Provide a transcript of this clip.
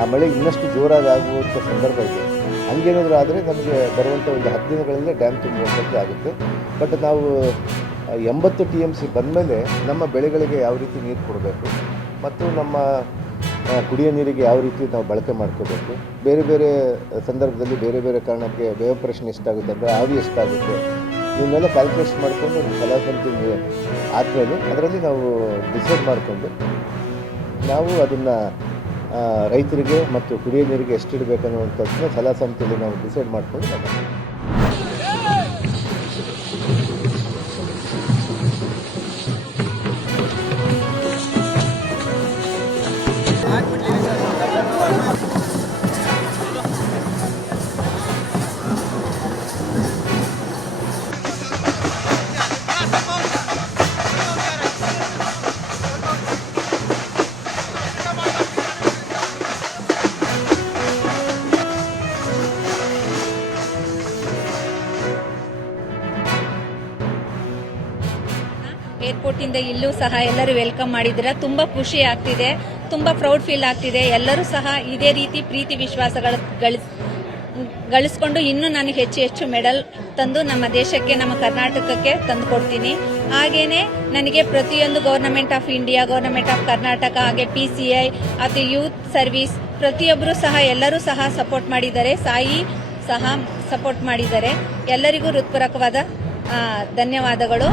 ಆ ಮಳೆ ಇನ್ನಷ್ಟು ಜೋರಾಗುವಂಥ ಸಂದರ್ಭ ಇದೆ. ಹಂಗೇನಾದರೂ ಆದರೆ ನಮಗೆ ಬರುವಂಥ ಒಂದು 10 ದಿನಗಳಲ್ಲೇ ಡ್ಯಾಮ್ ತುಂಬುವಂಥದ್ದು ಆಗುತ್ತೆ. ಬಟ್ ನಾವು 80 TMC ಬಂದಮೇಲೆ ನಮ್ಮ ಬೆಳೆಗಳಿಗೆ ಯಾವ ರೀತಿ ನೀರು ಕೊಡಬೇಕು ಮತ್ತು ನಮ್ಮ ಕುಡಿಯೋ ನೀರಿಗೆ ಯಾವ ರೀತಿ ನಾವು ಬಳಕೆ ಮಾಡ್ಕೋಬೇಕು, ಬೇರೆ ಬೇರೆ ಸಂದರ್ಭದಲ್ಲಿ ಬೇರೆ ಬೇರೆ ಕಾರಣಕ್ಕೆ ಎವಾಪರೇಷನ್ ಎಷ್ಟಾಗುತ್ತೆ ಅಂದರೆ ಆವಿ ಎಷ್ಟಾಗುತ್ತೆ, ಇವನ್ನೆಲ್ಲ ಕ್ಯಾಲ್ಕುಲೇಷನ್ ಮಾಡಿಕೊಂಡು ಒಂದು ಸಲಹಾ ಸಮಿತಿ ಆದಮೇಲೆ ಅದರಲ್ಲಿ ನಾವು ಡಿಸೈಡ್ ಮಾಡಿಕೊಂಡು ನಾವು ಅದನ್ನು ರೈತರಿಗೆ ಮತ್ತು ಕುಡಿಯೋ ನೀರಿಗೆ ಎಷ್ಟಿಡಬೇಕನ್ನುವಂಥದ್ದನ್ನ ಸಲಹಾ ಸಮಿತಿಯಲ್ಲಿ ನಾವು ಡಿಸೈಡ್ ಮಾಡಿಕೊಂಡು ನಾವು ಏರ್ಪೋರ್ಟಿಂದ ಇಲ್ಲೂ ಸಹ ಎಲ್ಲರೂ ವೆಲ್ಕಮ್ ಮಾಡಿದ್ದೀರಾ. ತುಂಬಾ ಖುಷಿ ಆಗ್ತಿದೆ, ತುಂಬಾ ಪ್ರೌಡ್ ಫೀಲ್ ಆಗ್ತಿದೆ. ಎಲ್ಲರೂ ಸಹ ಇದೇ ರೀತಿ ಪ್ರೀತಿ ವಿಶ್ವಾಸಗಳು ಗಳಿಸ್ಕೊಂಡು ಇನ್ನೂ ನಾನು ಹೆಚ್ಚು ಮೆಡಲ್ ತಂದು ನಮ್ಮ ದೇಶಕ್ಕೆ, ನಮ್ಮ ಕರ್ನಾಟಕಕ್ಕೆ ತಂದು ಕೊಡ್ತೀನಿ. ಹಾಗೇನೆ ನನಗೆ ಪ್ರತಿಯೊಂದು government of India, government of Karnataka, ಹಾಗೆ PCI ಅಥವಾ ಯೂತ್ ಸರ್ವಿಸ್ ಪ್ರತಿಯೊಬ್ಬರು ಸಹ ಎಲ್ಲರೂ ಸಹ ಸಪೋರ್ಟ್ ಮಾಡಿದ್ದಾರೆ. ಸಾಯಿ ಸಹ ಸಪೋರ್ಟ್ ಮಾಡಿದ್ದಾರೆ. ಎಲ್ಲರಿಗೂ ಹೃತ್ಪೂರ್ವಕವಾದ ಧನ್ಯವಾದಗಳು.